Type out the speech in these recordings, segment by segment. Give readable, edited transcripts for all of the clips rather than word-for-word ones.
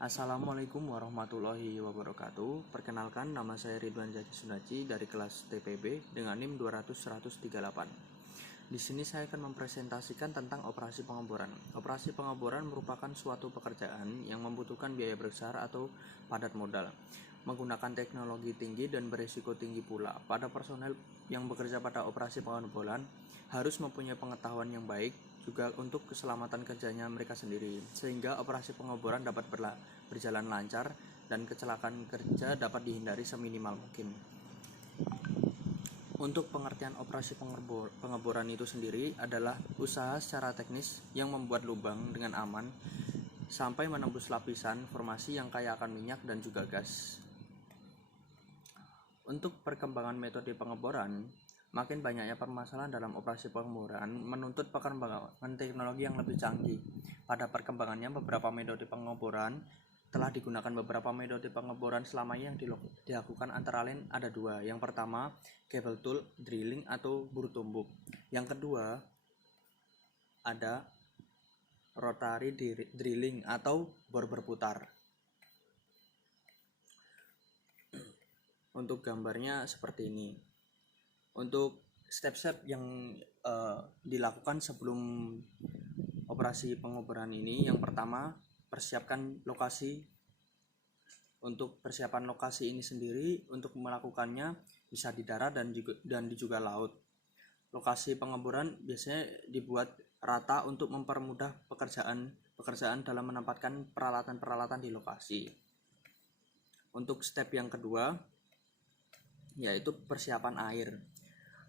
Assalamualaikum warahmatullahi wabarakatuh. Perkenalkan, nama saya Ridwan Zaki Sundaji dari kelas TPB dengan NIM 200-138. Di sini saya akan mempresentasikan tentang operasi pengeboran. Operasi pengeboran merupakan suatu pekerjaan yang membutuhkan biaya besar atau padat modal, menggunakan teknologi tinggi dan berisiko tinggi pula. Pada personel yang bekerja pada operasi pengeboran harus mempunyai pengetahuan yang baik juga untuk keselamatan kerjanya mereka sendiri, sehingga operasi pengeboran dapat berjalan lancar dan kecelakaan kerja dapat dihindari seminimal mungkin. Untuk pengertian operasi pengeboran itu sendiri adalah usaha secara teknis yang membuat lubang dengan aman sampai menembus lapisan formasi yang kaya akan minyak dan juga gas. Untuk perkembangan metode pengeboran, makin banyaknya permasalahan dalam operasi pengeboran menuntut perkembangan teknologi yang lebih canggih. Pada perkembangannya, beberapa metode pengeboran telah digunakan. Beberapa metode pengeboran selama ini yang dilakukan antara lain ada dua. Yang pertama, cable tool drilling atau buru tumbuk. Yang kedua, ada rotary drilling atau bor berputar. Untuk gambarnya seperti ini. Untuk step-step yang dilakukan sebelum operasi pengeboran ini, yang pertama, persiapkan lokasi. Untuk persiapan lokasi ini sendiri, untuk melakukannya bisa di darat dan juga laut. Lokasi pengeboran biasanya dibuat rata untuk mempermudah pekerjaan dalam menempatkan peralatan-peralatan di lokasi. Untuk step yang kedua, yaitu persiapan air.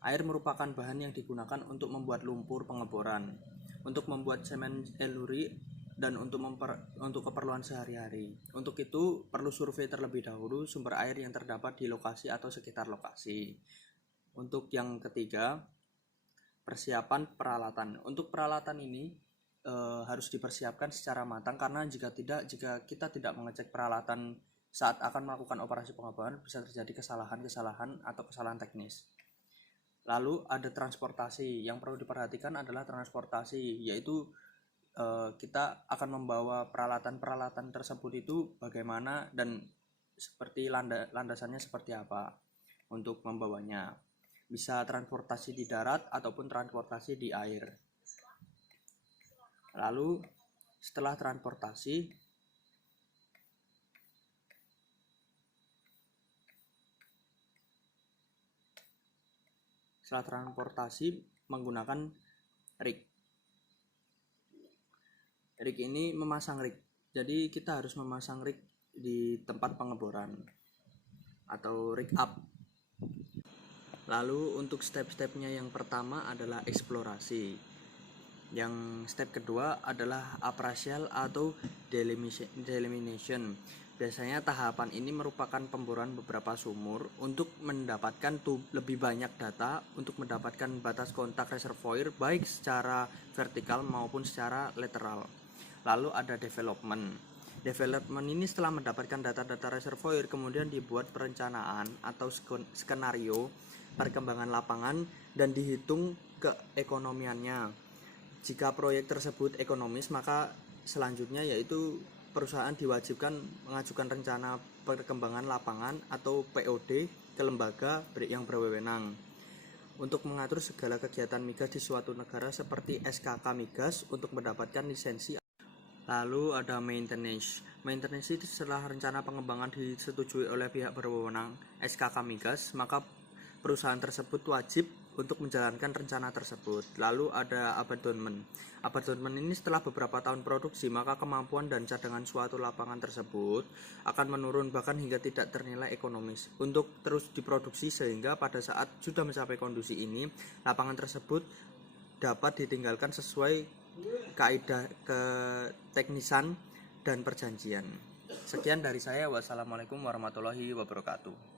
Air merupakan bahan yang digunakan untuk membuat lumpur pengeboran, untuk membuat semen eluri, dan untuk keperluan sehari-hari. Untuk itu perlu survei terlebih dahulu sumber air yang terdapat di lokasi atau sekitar lokasi. Untuk yang ketiga, persiapan peralatan. Untuk peralatan ini harus dipersiapkan secara matang, karena jika kita tidak mengecek peralatan saat akan melakukan operasi pengeboran, bisa terjadi kesalahan atau kesalahan teknis. Lalu ada transportasi. Yang perlu diperhatikan adalah transportasi, yaitu kita akan membawa peralatan-peralatan tersebut itu bagaimana dan seperti landasannya seperti apa untuk membawanya. Bisa transportasi di darat ataupun transportasi di air. Lalu setelah transportasi, menggunakan rig. Rig ini memasang rig. Jadi kita harus memasang rig di tempat pengeboran atau rig up. Lalu untuk step-stepnya, yang pertama adalah eksplorasi. Yang step kedua adalah appraisal atau delineation. Biasanya tahapan ini merupakan pemboran beberapa sumur untuk mendapatkan lebih banyak data untuk mendapatkan batas kontak reservoir baik secara vertikal maupun secara lateral. Lalu ada development. Development ini setelah mendapatkan data-data reservoir, kemudian dibuat perencanaan atau skenario perkembangan lapangan dan dihitung keekonomiannya. Jika proyek tersebut ekonomis, maka selanjutnya yaitu perusahaan diwajibkan mengajukan rencana perkembangan lapangan atau POD ke lembaga yang berwenang untuk mengatur segala kegiatan migas di suatu negara seperti SKK migas untuk mendapatkan lisensi. Lalu ada maintenance. Maintenance itu setelah rencana pengembangan disetujui oleh pihak berwenang SKK migas, maka perusahaan tersebut wajib untuk menjalankan rencana tersebut. Lalu ada abandonment. Abandonment ini setelah beberapa tahun produksi, maka kemampuan dan cadangan suatu lapangan tersebut akan menurun bahkan hingga tidak ternilai ekonomis untuk terus diproduksi, sehingga pada saat sudah mencapai kondisi ini, lapangan tersebut dapat ditinggalkan sesuai kaidah keteknisan dan perjanjian. Sekian dari saya. Wassalamualaikum warahmatullahi wabarakatuh.